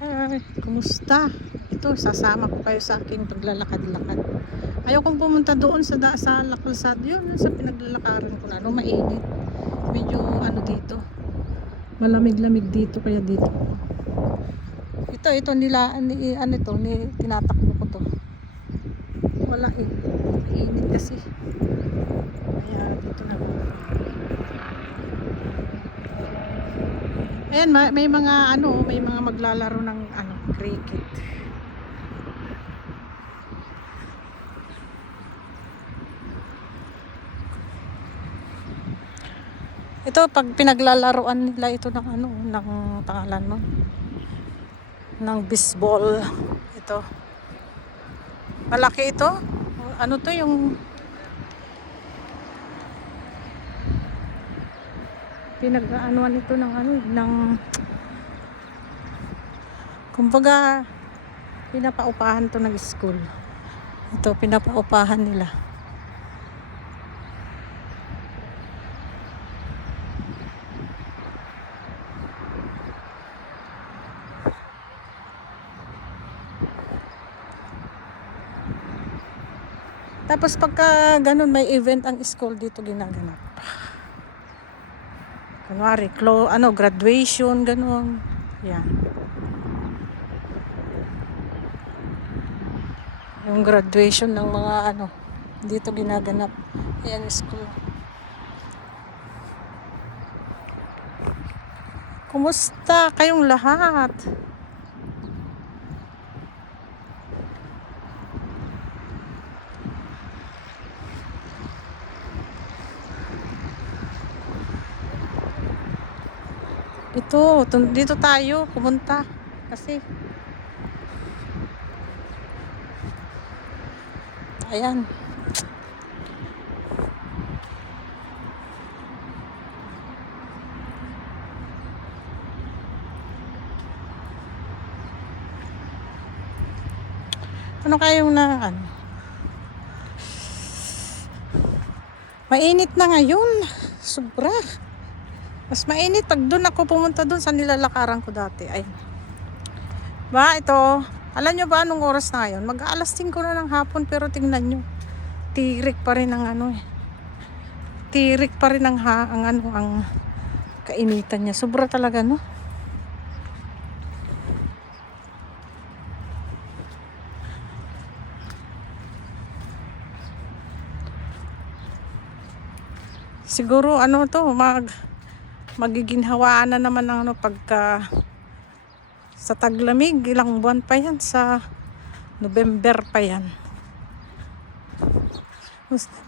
Hi, kumusta? Ito, sasama ko kayo sa aking paglalakad-lakad. Ayaw kong pumunta doon sa kalsada yun, sa pinaglalakaran ko na. Mainit. Medyo dito. Malamig-lamig dito, kaya dito. Ito nila, tinatakbo ko to. Wala eh. Mainit kasi. Kaya dito na. Ayan, may mga maglalaro ng cricket. Ito pag pinaglalaruan nila ito ng pangalan mo ng baseball. Ito. Malaki ito. Ano to yung pinag-aanuan ito ng kumbaga pinapaupahan to ng school. Ito pinapaupahan nila. Tapos pagka ganun may event ang school dito ginaganap. Kunwari, graduation, ganun. Yan. Yung graduation ng mga dito ginaganap. Ayan, school. Kumusta kayong lahat? Dito tayo pumunta kasi ayan. Ano kayong mainit na ngayon. Sobra. Mas mainit pag doon ako pumunta doon sa nilalakaran ko dati. Ay. Ito. Alam nyo ba anong oras na ngayon? Mag-aalas 5 na ng hapon pero tingnan nyo. Tirik pa rin ang Tirik pa rin ang kainitan niya. Sobra talaga, no? Siguro magiging hawaan na naman ng pagka sa taglamig. Ilang buwan pa yan, sa November pa yan.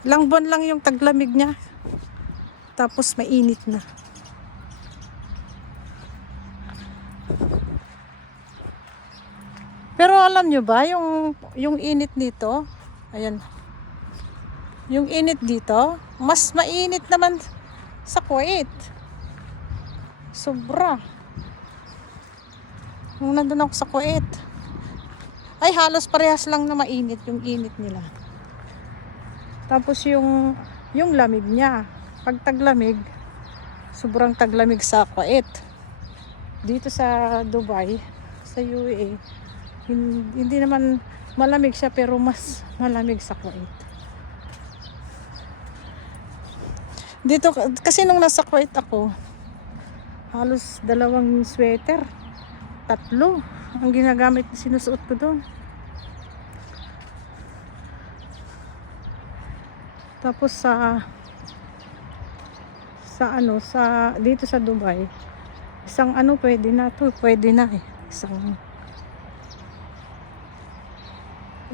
Ilang buwan lang yung taglamig niya, tapos mainit na. Pero alam nyo ba yung init dito, ayan, yung init dito mas mainit naman sa Kuwait. Sobra. Nung nandun ako sa Kuwait, ay halos parehas lang na mainit yung init nila. Tapos yung lamig niya, pag taglamig, sobrang taglamig sa Kuwait. Dito sa Dubai, sa UAE, hindi naman malamig siya pero mas malamig sa Kuwait. Dito kasi nung nasa Kuwait ako, halos 2 sweater, 3 ang ginagamit, sinusuot ko doon. Tapos dito sa Dubai, isang pwede na eh.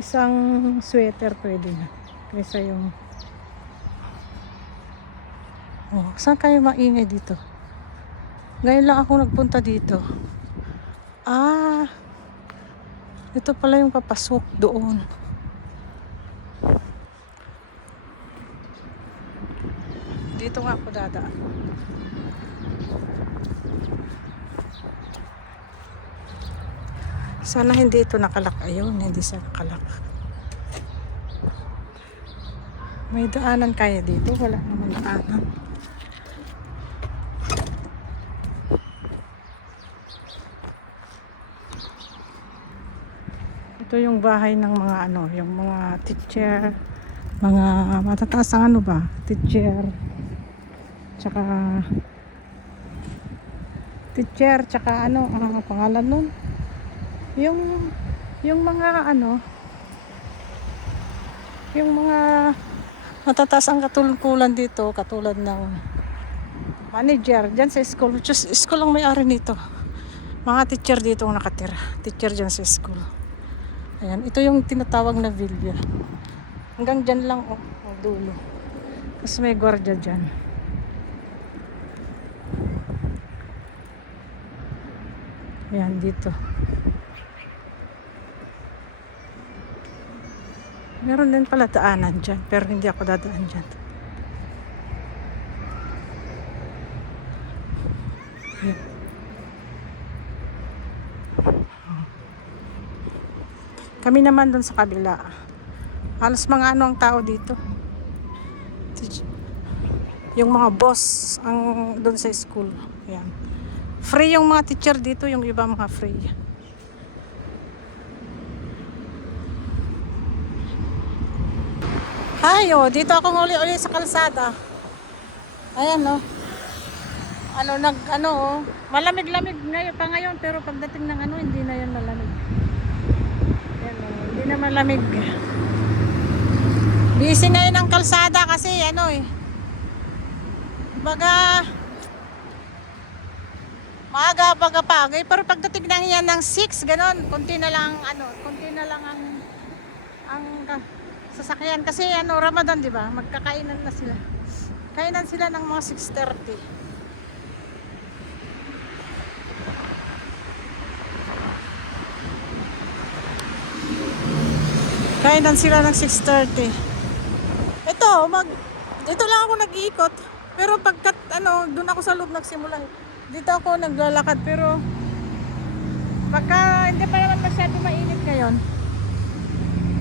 Isang sweater pwede na. Kaysa yung saan kayo maingay dito? Ngayon lang ako nagpunta dito. Ito pala yung papasok doon. Dito nga ako dadaan. Sana hindi ito nakalak. Ayun, hindi siya nakalak. May daanan kaya dito? Wala naman daanan. Ito yung bahay ng mga ano, yung mga teacher, mga matataas ang ano ba, teacher, tsaka ano, ang pangalan nun, yung mga ano, yung mga matataas ang katulkulan dito, katulad ng manager dyan sa school. Just school lang may-ari nito. Mga teacher dito ang nakatira. Teacher dyan sa school. Ayan, ito yung tinatawag na villa. Hanggang dyan lang ang dulo. Tapos may gwardiya dyan. Ayan, dito. Meron din pala daanan dyan, pero hindi ako dadaan dyan. Ayan. Kami naman doon sa kabila. Halos mga ano ang tao dito. Yung mga boss ang doon sa school. Ayan. Free yung mga teacher dito, yung iba mga free. Hay, oh, dito ako uli sa kalsada. Ayan, oh. Oh, malamig-lamig ngayon pa ngayon, pero pagdating ng ano, hindi na yan malamig. Ayan, oh, hindi na malamig. Busy ngayon ang kalsada kasi ano eh. Baga maaga pagapagay, pero pagdating ng yan ng 6, ganon, konti na lang ang sasakyan kasi ano, Ramadan, di ba? Magkakainan na sila. Kainan sila ng mga 6:30. Kainan sila ng 6:30. Dito lang ako nag-iikot. Pero pagkat ano, doon ako sa loob nagsimula. Dito ako naglalakad, pero pagka hindi pa naman masyado mainit ngayon.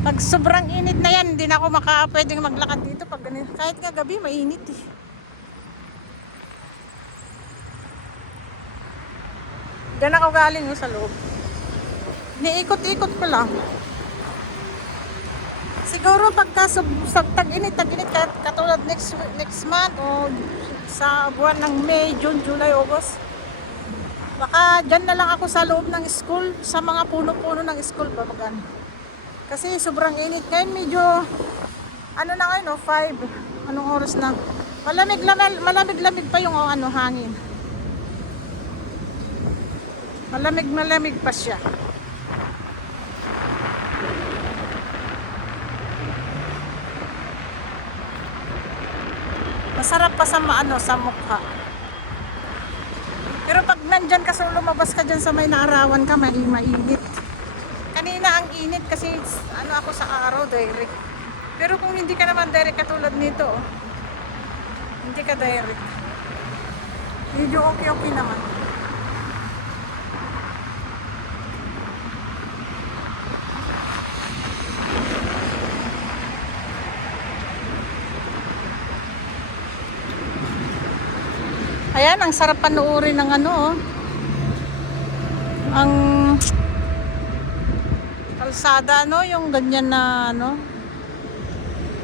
Pag sobrang init na yan, hindi na ako pwedeng maglakad dito pag ganito. Kahit nga gabi mainit eh. Diyan ako galing sa loob. Niikot-ikot ko lang. Siguro pagka tag-init katulad next month o sa buwan ng May, June, July, August, baka dyan na lang ako sa loob ng school, sa mga puno-puno ng school ba magano. Kasi sobrang init ngayon, medyo ano na ngayon, 5, anong oras na, malamig-lamig pa yung ano, hangin, malamig pa siya. Masarap pa sa sa mukha. Pero pag nandyan ka, so lumabas ka dyan sa may naarawan ka, mainit. Kanina ang init kasi ano ako sa araw, direct. Pero kung hindi ka naman direct katulad nito, oh, hindi ka direct. Medyo okay naman. Ayan, ang sarap panuorin ng ano, oh. Ang kalsada, no, yung ganyan na ano.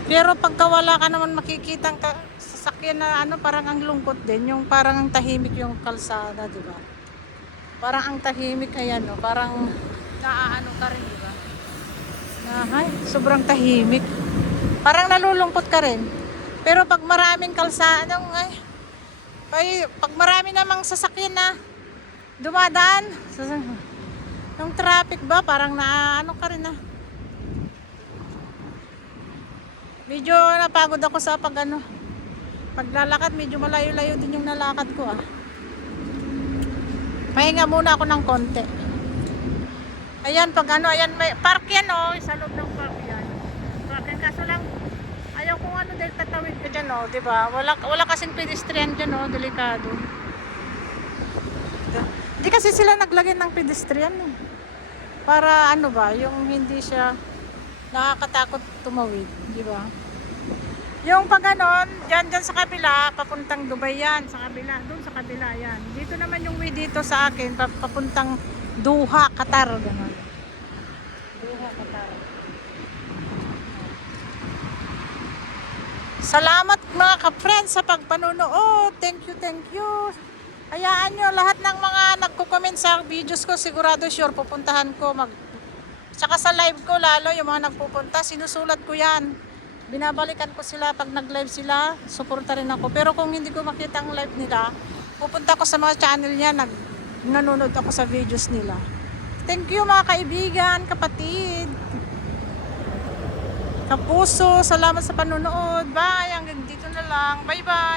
Pero pagka wala ka naman makikitang sasakyan na ano, parang ang lungkot din, yung parang ang tahimik yung kalsada, di ba? Parang ang tahimik, ayan, no, parang naaano ka rin, di ba? Ay, sobrang tahimik. Parang nalulungkot ka rin. Pero pag maraming kalsada, pag marami namang sasakyan na dumadaan, yung traffic ba, parang naano ka rin na. Medyo napagod ako sa paglalakad, medyo malayo-layo din yung nalakad ko Pahinga muna ako ng konti. Ayan, ayan, may park yan sa loob ng park yan. Parking, kaso lang, ayaw kung dahil tatawid ka dyan, di ba? Wala kasing pedestrian dyan, delikado. Hindi kasi sila naglagay ng pedestrian, para yung hindi siya nakakatakot tumawid, di ba? Yung pag dyan sa kabila, papuntang Dubai yan, sa kabila, doon sa kabila yan. Dito naman yung way dito sa akin, papuntang Doha, Qatar, gano'n. Doha. Katara. Salamat mga ka-friends sa pagpanonood. Thank you, thank you. Hayaan nyo, lahat ng mga nagko-comment sa videos ko, sigurado sure pupuntahan ko. Tsaka sa live ko, lalo yung mga nagpupunta, sinusulat ko yan. Binabalikan ko sila pag nag-live sila, suporta rin ako. Pero kung hindi ko makita ang live nila, pupunta ko sa mga channel niya, nanonood ako sa videos nila. Thank you mga kaibigan, kapatid, kapuso, salamat sa panonood. Bye, hanggang dito na lang. Bye bye.